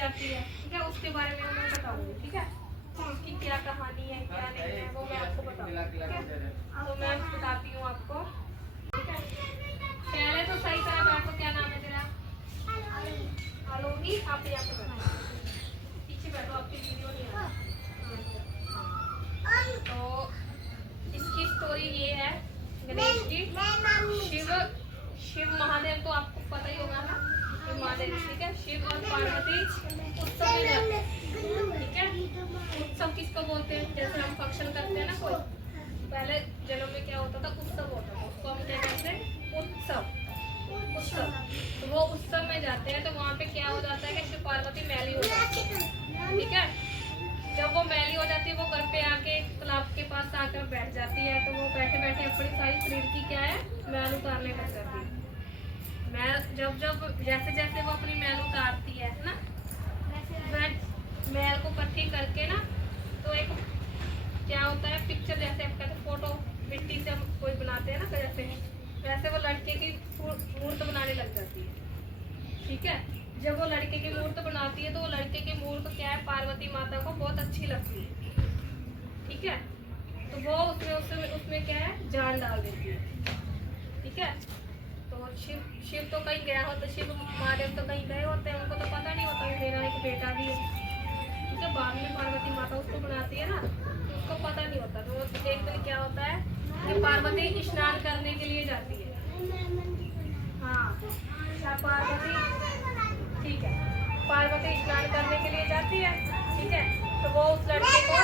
जाती है, ठीक है, उसके बारे में मैं बताऊंगी, ठीक है, उसकी क्या कहानी है क्या नहीं है वो मैं आपको बताऊंगी, ठीक है। तो मैं बताती हूँ आपको, ठीक है। पहले तो सही तरह बैठो, क्या नाम है तेरा? आलोही। आप यहाँ पे बैठो, पीछे बैठो, आपकी वीडियो नहीं आ रही। तो इसकी स्टोरी ये है गणेश की। शिव महादेव तो आपको पता ही होगा ना, शिव महादेव, ठीक है। शिव और पार्वती उत्सव में जाते हैं, ठीक है। उत्सव किसको बोलते हैं? जैसे हम फंक्शन करते हैं ना कोई, पहले जन्म में क्या होता था? उत्सव होता था, उसको हम क्या कहते हैं? उत्सव। उत्सव, तो वो उत्सव में जाते हैं, तो वहाँ पे क्या हो जाता है कि शिव पार्वती मैली हो जाती है, ठीक है। जब वो मैली हो जाती है, वो घर पे आके तालाब के पास आकर बैठ जाती है, तो वो बैठे बैठे अपनी सारी शरीर की क्या है? मैल उतारने लग जाती है। मैल जब जैसे जैसे वो अपनी मैल उतारती है ना, मैल को इकट्ठी करके ना, तो एक क्या होता है, पिक्चर जैसे आप कहते फोटो मिट्टी से हम कोई बनाते हैं ना, जैसे वैसे वो लड़के की मूर्त बनाने लग जाती है, ठीक है। जब वो लड़के की मूर्त बनाती है, तो वो लड़के की मूर्त क्या है? पार्वती माता को बहुत अच्छी लगती है, ठीक है। तो वो उसमें क्या है? जान डाल देती है, ठीक है। तो शिव तो कहीं गया हो, तो शिव महादेव तो कहीं गए होते हैं, उनको तो पता नहीं होता मेरा एक बेटा भी है, ठीक है। बाद में पार्वती माता उसको बनाती है ना, तो उसको पता नहीं होता। तो एक दिन क्या होता है कि पार्वती स्नान करने के लिए जाती है, हाँ पार्वती, ठीक है, पार्वती स्नान करने के लिए जाती है, ठीक है। तो वो उस लड़के को,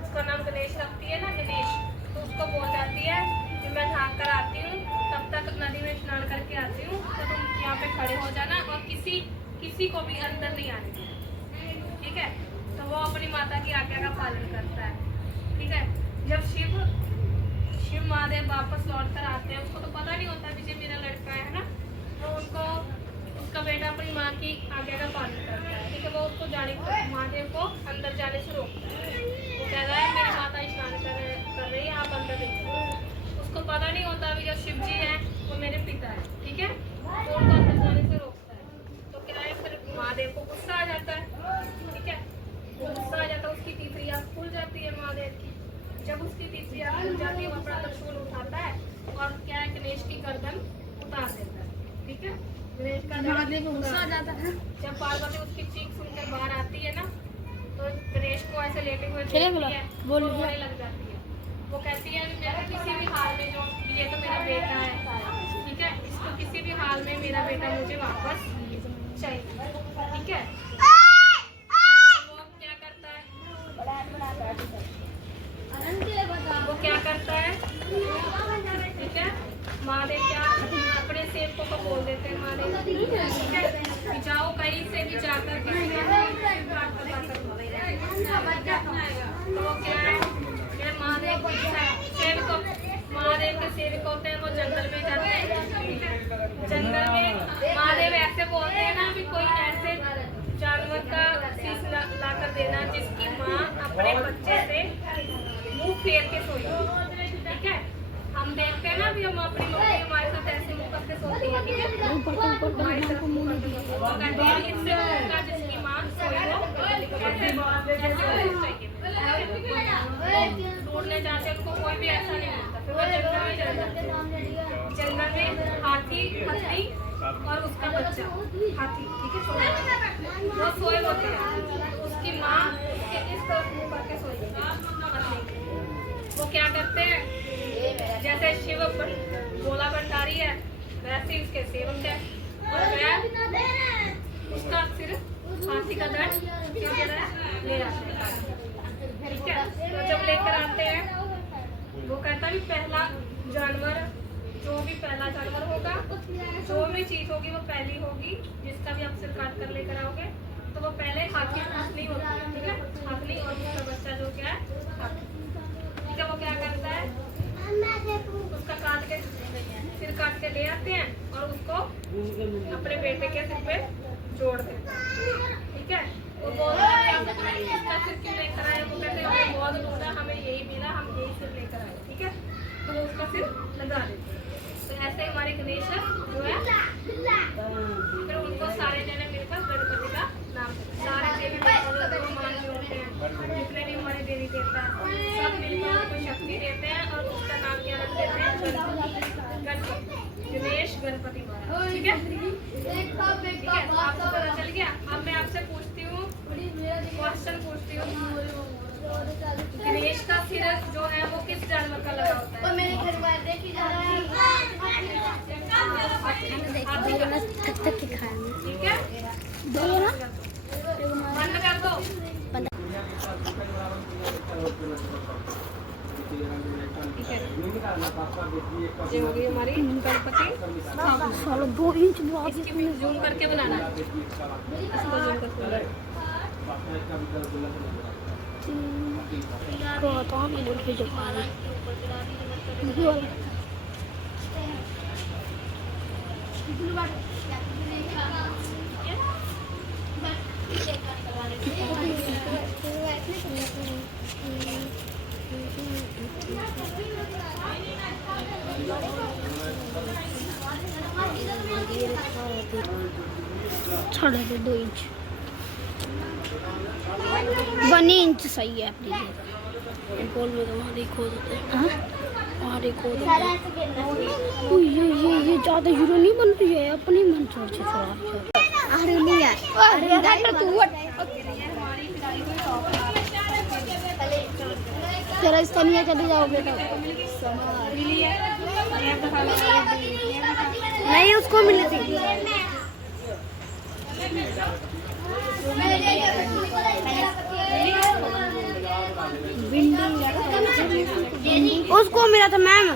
उसका नाम गणेश रखती है ना, गणेश, तो उसको बोल जाती है कि मैं नहा कर आती हूँ, तब तक नदी में स्नान करके आती हूँ, तो तुम यहाँ पे खड़े हो जाना और किसी को भी अंदर नहीं आने देना, ठीक है। तो वो अपनी माता की आज्ञा का पालन करता है, ठीक है। जब शिव महादेव वापस लौट कर आते हैं, उसको तो पता नहीं होता कि मेरा लड़का है ना, तो उनको उसका बेटा अपनी माँ की आज्ञा का पालन करता है, ठीक है। वो उसको महादेव को अंदर जाने से रोकता है, वो कह रहा है मेरी माता स्नान कर रही है, आप अंदर नहीं जाओ। उसको पता नहीं होता अभी जब शिव जी है वो मेरे पिता है, ठीक है, तो उनको अंदर जाने से रोकता है। तो क्या है, फिर महादेव को गुस्सा आ जाता है, ठीक है। वो गुस्सा आ जाता है, उसकी तीसरी आँख खुल जाती है महादेव की। जब उसकी तीसरी आँख खुल जाती है, वो अपना त्रिशूल उठाता है और क्या है, गणेश की गर्दन उतार देता है, ठीक है। गणेश का गुस्सा आ जाता है। जब पार्वती उसकी चीख सुनकर बाहर आती है ना, तो गणेश को ऐसे लेटे हुए देखती है, वो रोने लग जाती है। वो कहती है मेरा किसी भी हाल में, जो ये तो मेरा बेटा है, ठीक है, इसको किसी भी हाल में मेरा बेटा मुझे वापस चाहिए, ठीक है। वो क्या करता है, वो क्या करता है, ठीक है। महादेव क्या अपने सेवकों को बोल देते हैं, महादेव, ठीक है, जाओ कहीं से भी जाकर किसी का पता करो। तो वो क्या है, महादेव के सेवक होते हैं, वो जंगल में जाते हैं। जंगल में महादेव ऐसे बोलते हैं ना, भी कोई ऐसे जानवर का शीश ला कर देना जिसकी माँ अपने बच्चे से मुंह फेर के सोई, ठीक है। हम देखते हैं ना, भी हम अपनी मम्मी हमारे साथ ऐसे मुंह करके सोती है, ठीक है, हमारी तरफ मुंह करके सोती है, वो कहते हैं इससे होगा जिसकी माँ सोई हो, ढूंढने जाते उनको कोई भी ऐसा नहीं मिलता, फिर वो जंगल में चले जाते हैं। जंगल में हाथी, हथनी और उसका बच्चा हाथी, ठीक है, वो सोए होते हैं। उसकी माँ इस तरफ मुंह करके सोई होती है। वो क्या करते हैं, जैसे शिव भोला भंडारी है, वैसे ही उसके सेवक है, और वह उसका सिर हाथी का दंड ले आते हैं, ठीक है। तो जब लेकर आते हैं, वो कहता है पहला जानवर, जो भी पहला जानवर होगा, जो भी चीज होगी वो पहली होगी, जिसका भी आप सिर काट कर लेकर आओगे, तो वो पहले हथनी होती है, ठीक है, हथनी, और उसका बच्चा जो क्या है हाथी, ठीक है। वो क्या करता है, उसका सिर काट के ले आते हैं और उसको अपने बेटे के सिर पे जोड़ देते हैं, ठीक है। वो बोलता है इसका सिर क्यों लेकर आए, वो कहते हैं हमें बहुत ढूंढा, हमें यही मिला, हम यही सिर लेकर आए, ठीक है। तो वो उसका सिर लगा देते हैं। तो ऐसे हमारे गणेश जो है, फिर उनको सारे जने मिलकर गणपति का थक थक के खाया ठीक है, दो ना बंद कर दो। ठीक है, ये हो गई हमारी गणपति। सालो 2 इंच बहुत इसकी भी जूम करके बनाना है, इसको जूम करके बनाना है। तो मैं बोल के जमा रहा छोड़ दे 2 इंच 1 इंच सही है अपने लिए। गोल में तो वहाँ देखो वहाँ देखो ये ज़्यादा हीरो नहीं बन रही है, अपनी मन छोड़ से थोड़ा। अरे नहीं यार, अरे तू तेरा इसका नहीं चले जाओगे तो नहीं उसको मिली थी। उसको मिला था मैम।